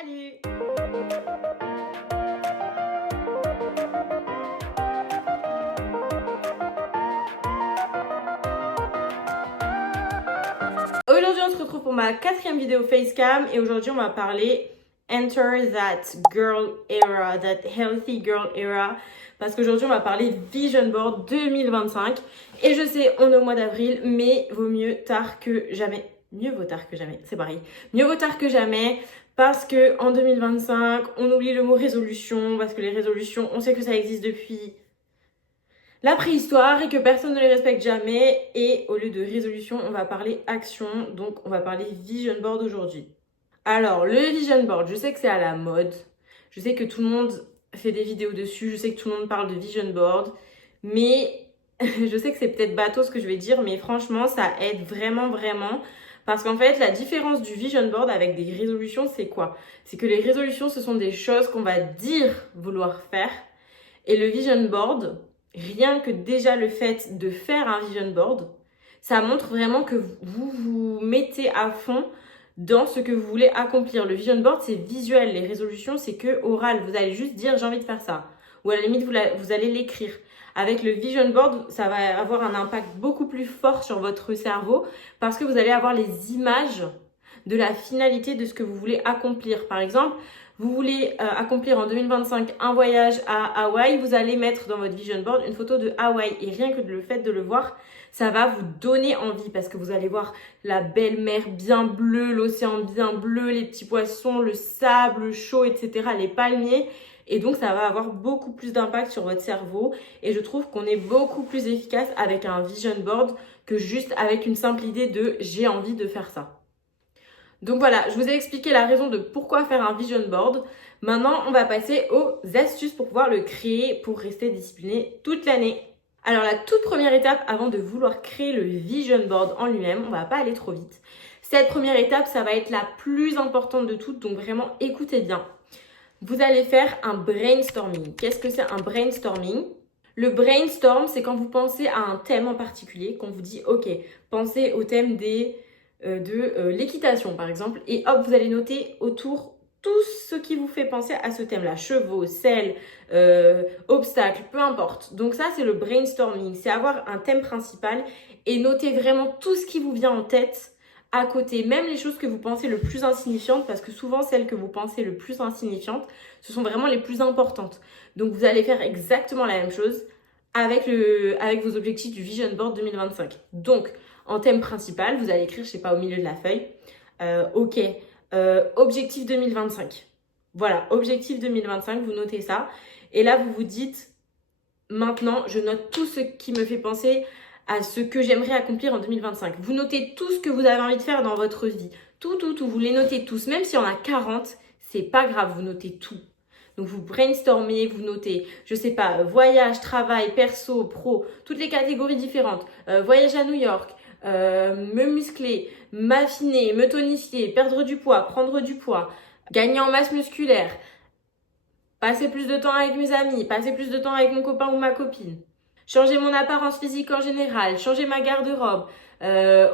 Salut! Aujourd'hui, on se retrouve pour ma 4e vidéo Facecam et aujourd'hui, on va parler Enter that girl era, that healthy girl era. Parce qu'aujourd'hui, on va parler Vision Board 2025. Et je sais, on est au mois d'avril, mais vaut mieux tard que jamais. Mieux vaut tard que jamais, c'est pareil. Mieux vaut tard que jamais parce qu'en 2025, on oublie le mot résolution. Parce que les résolutions, on sait que ça existe depuis la préhistoire et que personne ne les respecte jamais. Et au lieu de résolution, on va parler action. Donc, on va parler Vision Board aujourd'hui. Alors, le Vision Board, je sais que c'est à la mode. Je sais que tout le monde fait des vidéos dessus. Je sais que tout le monde parle de Vision Board. Mais je sais que c'est peut-être bateau ce que je vais dire. Mais franchement, ça aide vraiment. Parce qu'en fait, la différence du Vision Board avec des résolutions, c'est quoi? C'est que les résolutions, ce sont des choses qu'on va dire vouloir faire. Et le Vision Board, rien que déjà le fait de faire un Vision Board, ça montre vraiment que vous vous mettez à fond dans ce que vous voulez accomplir. Le Vision Board, c'est visuel. Les résolutions, c'est que oral. Vous allez juste dire « j'ai envie de faire ça ». Ou à la limite, vous allez l'écrire. Avec le Vision Board, ça va avoir un impact beaucoup plus fort sur votre cerveau parce que vous allez avoir les images de la finalité de ce que vous voulez accomplir. Par exemple, vous voulez accomplir en 2025 un voyage à Hawaï, vous allez mettre dans votre Vision Board une photo de Hawaï. Et rien que le fait de le voir, ça va vous donner envie parce que vous allez voir la belle mer bien bleue, l'océan bien bleu, les petits poissons, le sable chaud, etc., les palmiers. Et donc, ça va avoir beaucoup plus d'impact sur votre cerveau. Et je trouve qu'on est beaucoup plus efficace avec un Vision Board que juste avec une simple idée de « j'ai envie de faire ça ». Donc voilà, je vous ai expliqué la raison de pourquoi faire un Vision Board. Maintenant, on va passer aux astuces pour pouvoir le créer pour rester discipliné toute l'année. Alors la toute première étape avant de vouloir créer le Vision Board en lui-même, on va pas aller trop vite. Cette première étape, ça va être la plus importante de toutes, donc vraiment écoutez bien. Vous allez faire un brainstorming. Qu'est-ce que c'est un brainstorming? Le brainstorm, c'est quand vous pensez à un thème en particulier, qu'on vous dit, ok, pensez au thème de l'équitation par exemple, et hop, vous allez noter autour tout ce qui vous fait penser à ce thème-là, chevaux, selle, obstacles, peu importe. Donc ça, c'est le brainstorming, c'est avoir un thème principal et noter vraiment tout ce qui vous vient en tête à côté, même les choses que vous pensez le plus insignifiantes, parce que souvent celles que vous pensez le plus insignifiantes, ce sont vraiment les plus importantes. Donc vous allez faire exactement la même chose avec vos objectifs du Vision Board 2025. Donc, en thème principal, vous allez écrire, je sais pas, au milieu de la feuille, objectif 2025. Voilà, objectif 2025, vous notez ça. Et là, vous vous dites, maintenant, je note tout ce qui me fait penser à ce que j'aimerais accomplir en 2025. Vous notez tout ce que vous avez envie de faire dans votre vie. Tout. Vous les notez tous. Même s'il y en a 40, c'est pas grave, vous notez tout. Donc, vous brainstormez, vous notez, je sais pas, voyage, travail, perso, pro, toutes les catégories différentes. Voyage à New York, me muscler, m'affiner, me tonifier, perdre du poids, prendre du poids, gagner en masse musculaire, passer plus de temps avec mes amis, passer plus de temps avec mon copain ou ma copine, changer mon apparence physique en général, changer ma garde-robe,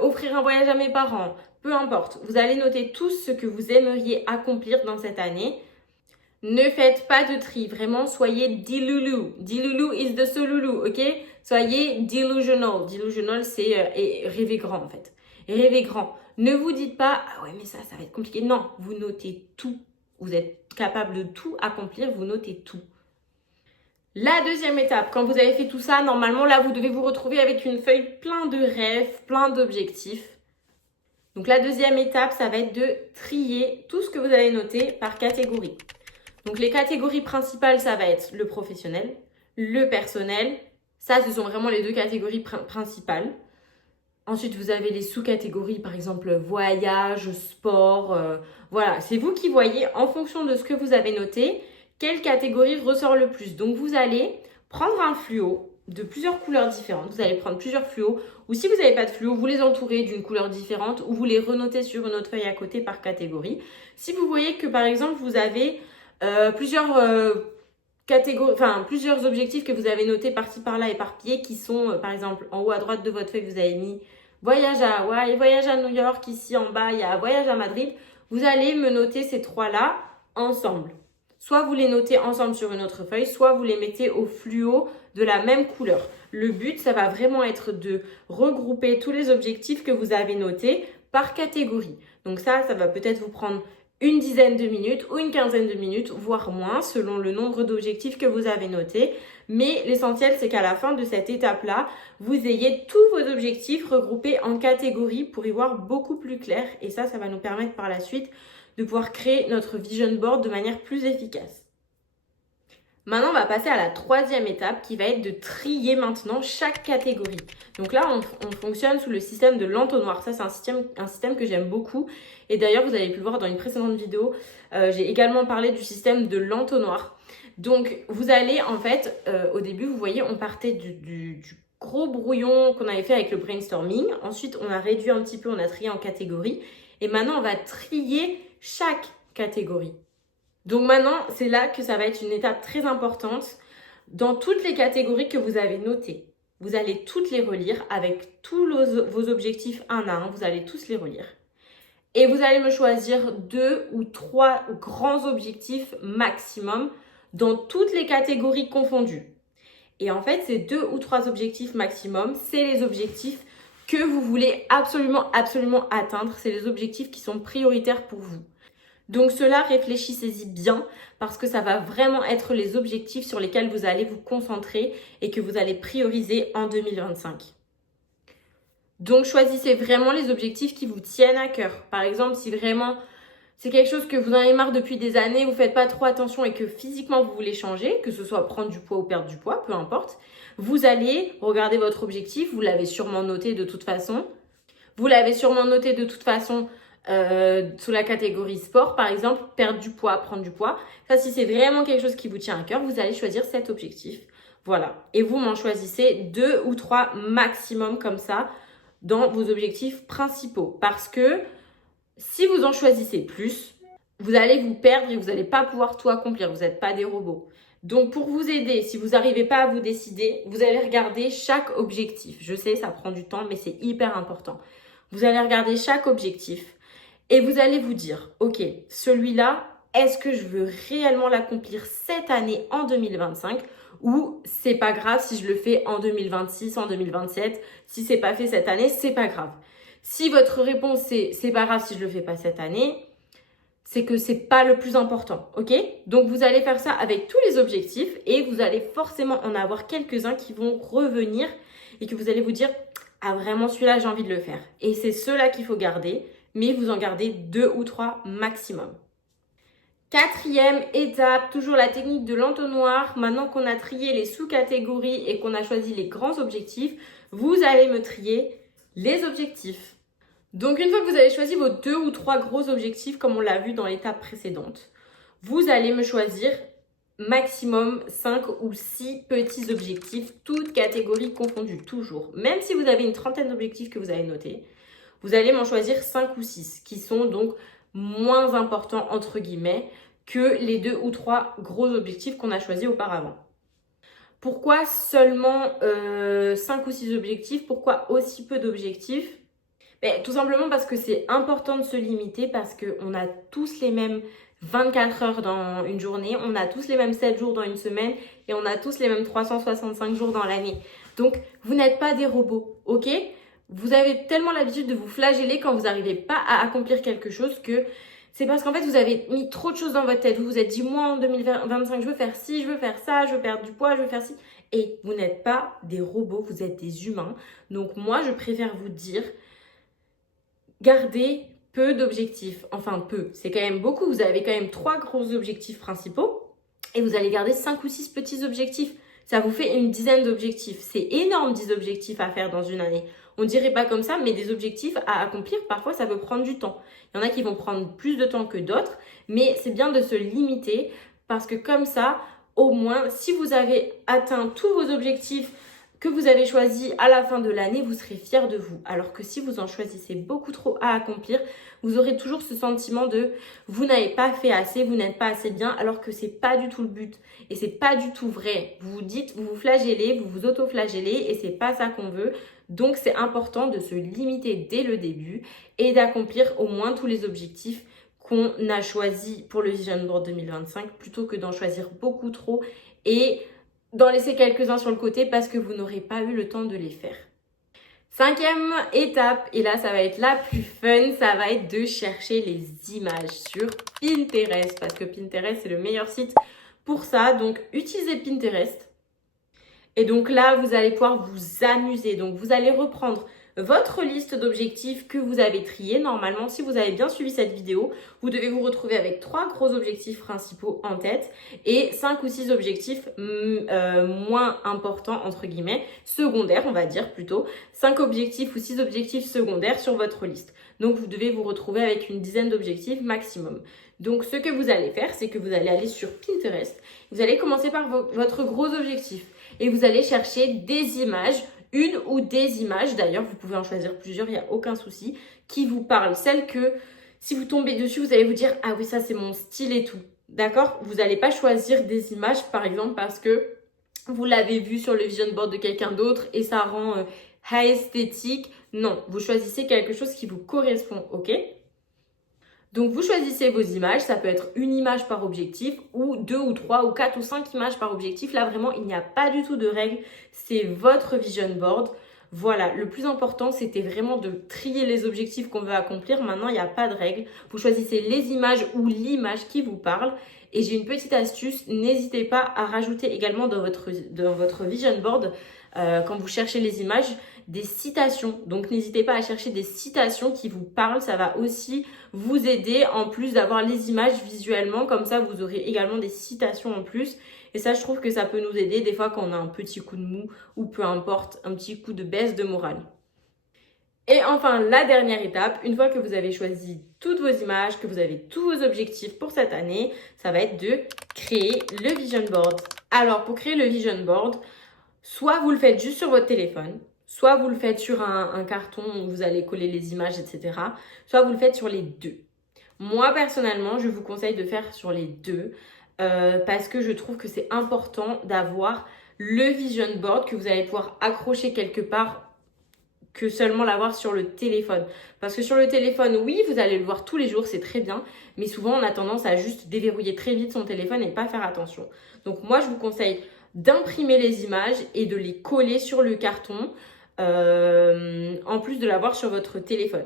offrir un voyage à mes parents, peu importe. Vous allez noter tout ce que vous aimeriez accomplir dans cette année. Ne faites pas de tri, vraiment, soyez dilulu. Dilulu is the solulu, ok? Soyez delusional. Delusional, c'est rêver grand, en fait. Rêver grand. Ne vous dites pas, ah ouais, mais ça va être compliqué. Non, vous notez tout. Vous êtes capable de tout accomplir, vous notez tout. La deuxième étape, quand vous avez fait tout ça, normalement, là, vous devez vous retrouver avec une feuille plein de rêves, plein d'objectifs. Donc, la deuxième étape, ça va être de trier tout ce que vous avez noté par catégorie. Donc, les catégories principales, ça va être le professionnel, le personnel. Ça, ce sont vraiment les deux catégories principales. Ensuite, vous avez les sous-catégories, par exemple, voyage, sport. Voilà, c'est vous qui voyez, en fonction de ce que vous avez noté, quelle catégorie ressort le plus. Donc, vous allez prendre un fluo de plusieurs couleurs différentes. Vous allez prendre plusieurs fluos. Ou si vous n'avez pas de fluo, vous les entourez d'une couleur différente ou vous les renotez sur une autre feuille à côté par catégorie. Si vous voyez que, par exemple, vous avez plusieurs objectifs que vous avez notés par-ci par-là éparpillés qui sont par exemple en haut à droite de votre feuille vous avez mis voyage à Hawaï, voyage à New York, ici en bas il y a voyage à Madrid. Vous allez me noter ces trois-là ensemble. Soit vous les notez ensemble sur une autre feuille, soit vous les mettez au fluo de la même couleur. Le but, ça va vraiment être de regrouper tous les objectifs que vous avez notés par catégorie. Donc ça va peut-être vous prendre une dizaine de minutes ou une quinzaine de minutes, voire moins, selon le nombre d'objectifs que vous avez notés. Mais l'essentiel, c'est qu'à la fin de cette étape-là, vous ayez tous vos objectifs regroupés en catégories pour y voir beaucoup plus clair. Et ça va nous permettre par la suite de pouvoir créer notre vision board de manière plus efficace. Maintenant, on va passer à la troisième étape qui va être de trier maintenant chaque catégorie. Donc là, on fonctionne sous le système de l'entonnoir. Ça, c'est un système que j'aime beaucoup. Et d'ailleurs, vous avez pu le voir dans une précédente vidéo. J'ai également parlé du système de l'entonnoir. Donc, vous allez en fait, au début, vous voyez, on partait du gros brouillon qu'on avait fait avec le brainstorming. Ensuite, on a réduit un petit peu, on a trié en catégories. Et maintenant, on va trier chaque catégorie. Donc maintenant, c'est là que ça va être une étape très importante. Dans toutes les catégories que vous avez notées, vous allez toutes les relire avec tous vos objectifs un à un. Vous allez tous les relire. Et vous allez me choisir 2 ou 3 grands objectifs maximum dans toutes les catégories confondues. Et en fait, ces 2 ou 3 objectifs maximum, c'est les objectifs que vous voulez absolument atteindre. C'est les objectifs qui sont prioritaires pour vous. Donc cela, réfléchissez-y bien parce que ça va vraiment être les objectifs sur lesquels vous allez vous concentrer et que vous allez prioriser en 2025. Donc choisissez vraiment les objectifs qui vous tiennent à cœur. Par exemple, si vraiment c'est quelque chose que vous en avez marre depuis des années, vous ne faites pas trop attention et que physiquement vous voulez changer, que ce soit prendre du poids ou perdre du poids, peu importe, vous allez regarder votre objectif, vous l'avez sûrement noté de toute façon. Sous la catégorie sport, par exemple, perdre du poids, prendre du poids. Ça, si c'est vraiment quelque chose qui vous tient à cœur, vous allez choisir cet objectif. Voilà. Et vous m'en choisissez 2 ou 3 maximum comme ça dans vos objectifs principaux. Parce que si vous en choisissez plus, vous allez vous perdre et vous n'allez pas pouvoir tout accomplir. Vous n'êtes pas des robots. Donc, pour vous aider, si vous n'arrivez pas à vous décider, vous allez regarder chaque objectif. Je sais, ça prend du temps, mais c'est hyper important. Vous allez regarder chaque objectif. Et vous allez vous dire, ok, celui-là, est-ce que je veux réellement l'accomplir cette année en 2025 ou c'est pas grave si je le fais en 2026, en 2027, si c'est pas fait cette année, c'est pas grave. Si votre réponse c'est pas grave si je le fais pas cette année, c'est que c'est pas le plus important, ok? Donc vous allez faire ça avec tous les objectifs et vous allez forcément en avoir quelques-uns qui vont revenir et que vous allez vous dire, ah vraiment celui-là j'ai envie de le faire. Et c'est ceux-là qu'il faut garder. Mais vous en gardez 2 ou 3 maximum. Quatrième étape, toujours la technique de l'entonnoir. Maintenant qu'on a trié les sous-catégories et qu'on a choisi les grands objectifs, vous allez me trier les objectifs. Donc une fois que vous avez choisi vos 2 ou 3 gros objectifs, comme on l'a vu dans l'étape précédente, vous allez me choisir maximum 5 ou 6 petits objectifs, toutes catégories confondues, toujours. Même si vous avez une trentaine d'objectifs que vous avez notés, vous allez m'en choisir 5 ou 6 qui sont donc moins importants entre guillemets que les 2 ou 3 gros objectifs qu'on a choisis auparavant. Pourquoi seulement 5 ou 6 objectifs? Pourquoi aussi peu d'objectifs? Tout simplement parce que c'est important de se limiter parce qu'on a tous les mêmes 24 heures dans une journée, on a tous les mêmes 7 jours dans une semaine et on a tous les mêmes 365 jours dans l'année. Donc, vous n'êtes pas des robots, ok? Vous avez tellement l'habitude de vous flageller quand vous n'arrivez pas à accomplir quelque chose que c'est parce qu'en fait, vous avez mis trop de choses dans votre tête. Vous vous êtes dit, moi, en 2025, je veux faire ci, je veux faire ça, je veux perdre du poids, je veux faire ci. Et vous n'êtes pas des robots, vous êtes des humains. Donc, moi, je préfère vous dire, gardez peu d'objectifs. Enfin, peu. C'est quand même beaucoup. Vous avez quand même 3 gros objectifs principaux et vous allez garder 5 ou 6 petits objectifs. Ça vous fait une dizaine d'objectifs. C'est énorme, 10 objectifs à faire dans une année. On dirait pas comme ça, mais des objectifs à accomplir, parfois, ça peut prendre du temps. Il y en a qui vont prendre plus de temps que d'autres, mais c'est bien de se limiter parce que comme ça, au moins, si vous avez atteint tous vos objectifs que vous avez choisis à la fin de l'année, vous serez fiers de vous. Alors que si vous en choisissez beaucoup trop à accomplir, vous aurez toujours ce sentiment de vous n'avez pas fait assez, vous n'êtes pas assez bien, alors que c'est pas du tout le but. Et c'est pas du tout vrai. Vous vous dites, vous vous flagellez, vous vous auto-flagellez et c'est pas ça qu'on veut. Donc c'est important de se limiter dès le début et d'accomplir au moins tous les objectifs qu'on a choisi pour le Vision Board 2025 plutôt que d'en choisir beaucoup trop et d'en laisser quelques-uns sur le côté parce que vous n'aurez pas eu le temps de les faire. Cinquième étape, et là ça va être la plus fun, ça va être de chercher les images sur Pinterest parce que Pinterest c'est le meilleur site pour ça. Donc utilisez Pinterest et donc là vous allez pouvoir vous amuser. Donc vous allez reprendre votre liste d'objectifs que vous avez triés. Normalement, si vous avez bien suivi cette vidéo, vous devez vous retrouver avec 3 gros objectifs principaux en tête et 5 ou 6 objectifs moins importants, entre guillemets, secondaires, on va dire plutôt. 5 objectifs ou 6 objectifs secondaires sur votre liste. Donc, vous devez vous retrouver avec une dizaine d'objectifs maximum. Donc, ce que vous allez faire, c'est que vous allez aller sur Pinterest. Vous allez commencer par votre gros objectif et vous allez chercher des images, une ou des images, d'ailleurs, vous pouvez en choisir plusieurs, il n'y a aucun souci, qui vous parlent. Celles que, si vous tombez dessus, vous allez vous dire « Ah oui, ça c'est mon style et tout ». D'accord? Vous n'allez pas choisir des images, par exemple, parce que vous l'avez vu sur le vision board de quelqu'un d'autre et ça rend esthétique. Non, vous choisissez quelque chose qui vous correspond, ok? Donc, vous choisissez vos images. Ça peut être une image par objectif ou 2 ou 3 ou 4 ou 5 images par objectif. Là, vraiment, il n'y a pas du tout de règle. C'est votre vision board. Voilà, le plus important, c'était vraiment de trier les objectifs qu'on veut accomplir. Maintenant, il n'y a pas de règle. Vous choisissez les images ou l'image qui vous parle. Et j'ai une petite astuce. N'hésitez pas à rajouter également dans votre vision board, quand vous cherchez les images, des citations. Donc, n'hésitez pas à chercher des citations qui vous parlent. Ça va aussi vous aider en plus d'avoir les images visuellement. Comme ça, vous aurez également des citations en plus. Et ça, je trouve que ça peut nous aider des fois quand on a un petit coup de mou ou peu importe, un petit coup de baisse de morale. Et enfin, la dernière étape, une fois que vous avez choisi toutes vos images, que vous avez tous vos objectifs pour cette année, ça va être de créer le vision board. Alors, pour créer le vision board, soit vous le faites juste sur votre téléphone, soit vous le faites sur un carton où vous allez coller les images, etc. Soit vous le faites sur les deux. Moi, personnellement, je vous conseille de faire sur les deux parce que je trouve que c'est important d'avoir le vision board que vous allez pouvoir accrocher quelque part que seulement l'avoir sur le téléphone. Parce que sur le téléphone, oui, vous allez le voir tous les jours, c'est très bien. Mais souvent, on a tendance à juste déverrouiller très vite son téléphone et pas faire attention. Donc moi, je vous conseille d'imprimer les images et de les coller sur le carton en plus de l'avoir sur votre téléphone.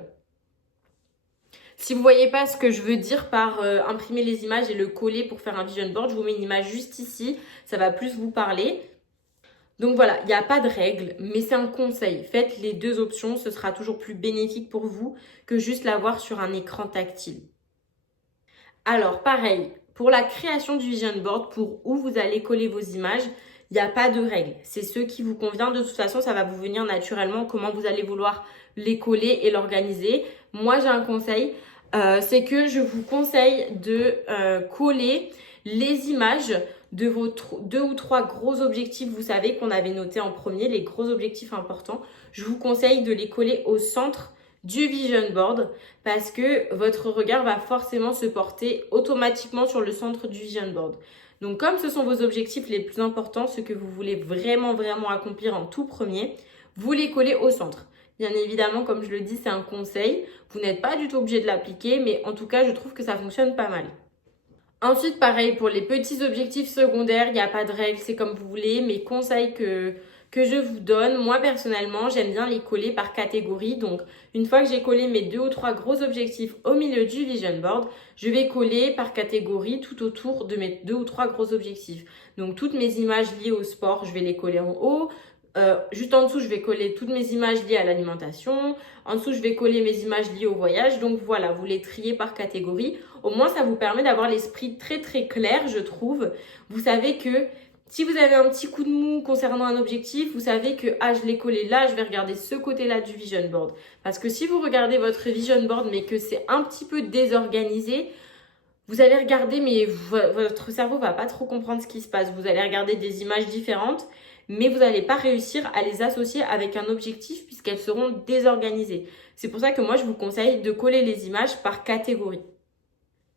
Si vous ne voyez pas ce que je veux dire par imprimer les images et le coller pour faire un vision board, je vous mets une image juste ici, ça va plus vous parler. Donc voilà, il n'y a pas de règle, mais c'est un conseil. Faites les deux options, ce sera toujours plus bénéfique pour vous que juste l'avoir sur un écran tactile. Alors pareil, pour la création du vision board, pour où vous allez coller vos images, il n'y a pas de règle. C'est ce qui vous convient. De toute façon, ça va vous venir naturellement comment vous allez vouloir les coller et l'organiser. Moi, j'ai un conseil, c'est que je vous conseille de coller les images de vos 2 ou 3 gros objectifs, vous savez, qu'on avait noté en premier, les gros objectifs importants. Je vous conseille de les coller au centre du vision board parce que votre regard va forcément se porter automatiquement sur le centre du vision board. Donc, comme ce sont vos objectifs les plus importants, ce que vous voulez vraiment accomplir en tout premier, vous les collez au centre. Bien évidemment, comme je le dis, c'est un conseil. Vous n'êtes pas du tout obligé de l'appliquer, mais en tout cas, je trouve que ça fonctionne pas mal. Ensuite, pareil, pour les petits objectifs secondaires, il n'y a pas de règle, c'est comme vous voulez. Mes conseils que je vous donne, moi personnellement, j'aime bien les coller par catégorie. Donc, une fois que j'ai collé mes 2 ou 3 gros objectifs au milieu du vision board, je vais coller par catégorie tout autour de mes 2 ou 3 gros objectifs. Donc, toutes mes images liées au sport, je vais les coller en haut. Juste en dessous, je vais coller toutes mes images liées à l'alimentation. En dessous, je vais coller mes images liées au voyage. Donc voilà, vous les triez par catégorie. Au moins, ça vous permet d'avoir l'esprit très clair, je trouve. Vous savez que si vous avez un petit coup de mou concernant un objectif, vous savez que je l'ai collé là, je vais regarder ce côté-là du vision board. Parce que si vous regardez votre vision board mais que c'est un petit peu désorganisé, vous allez regarder mais votre cerveau ne va pas trop comprendre ce qui se passe. Vous allez regarder des images différentes mais vous n'allez pas réussir à les associer avec un objectif puisqu'elles seront désorganisées. C'est pour ça que moi, je vous conseille de coller les images par catégorie.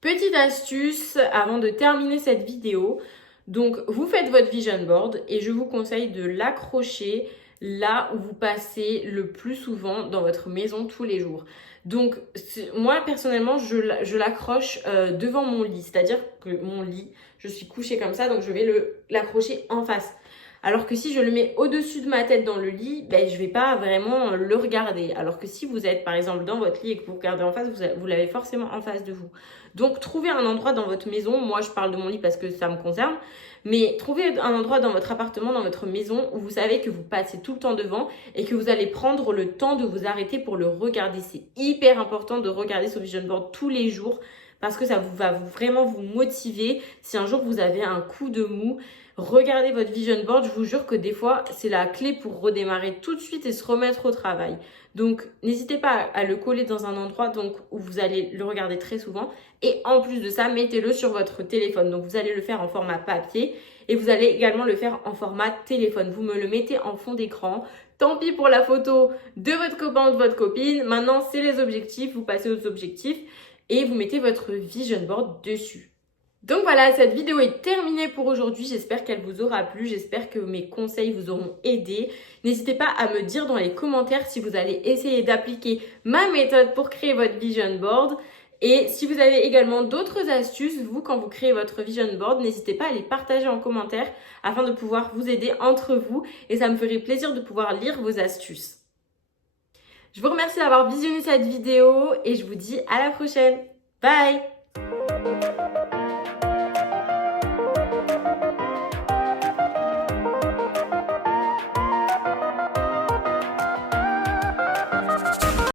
Petite astuce avant de terminer cette vidéo. Donc, vous faites votre vision board et je vous conseille de l'accrocher là où vous passez le plus souvent dans votre maison tous les jours. Donc moi personnellement je l'accroche devant mon lit, c'est-à-dire que mon lit, je suis couchée comme ça, donc je vais l'accrocher en face. Alors que si je le mets au-dessus de ma tête dans le lit, ben, je ne vais pas vraiment le regarder. Alors que si vous êtes par exemple dans votre lit et que vous regardez en face, vous l'avez forcément en face de vous. Donc trouvez un endroit dans votre maison, moi je parle de mon lit parce que ça me concerne, mais trouvez un endroit dans votre appartement, dans votre maison où vous savez que vous passez tout le temps devant et que vous allez prendre le temps de vous arrêter pour le regarder. C'est hyper important de regarder ce vision board tous les jours parce que ça va vraiment vous motiver. Si un jour vous avez un coup de mou, regardez votre vision board, je vous jure que des fois, c'est la clé pour redémarrer tout de suite et se remettre au travail. Donc, n'hésitez pas à le coller dans un endroit où vous allez le regarder très souvent. Et en plus de ça, mettez-le sur votre téléphone. Donc, vous allez le faire en format papier et vous allez également le faire en format téléphone. Vous me le mettez en fond d'écran. Tant pis pour la photo de votre copain ou de votre copine. Maintenant, c'est les objectifs. Vous passez aux objectifs et vous mettez votre vision board dessus. Donc voilà, cette vidéo est terminée pour aujourd'hui. J'espère qu'elle vous aura plu. J'espère que mes conseils vous auront aidé. N'hésitez pas à me dire dans les commentaires si vous allez essayer d'appliquer ma méthode pour créer votre vision board. Et si vous avez également d'autres astuces, vous, quand vous créez votre vision board, n'hésitez pas à les partager en commentaire afin de pouvoir vous aider entre vous. Et ça me ferait plaisir de pouvoir lire vos astuces. Je vous remercie d'avoir visionné cette vidéo et je vous dis à la prochaine. Bye!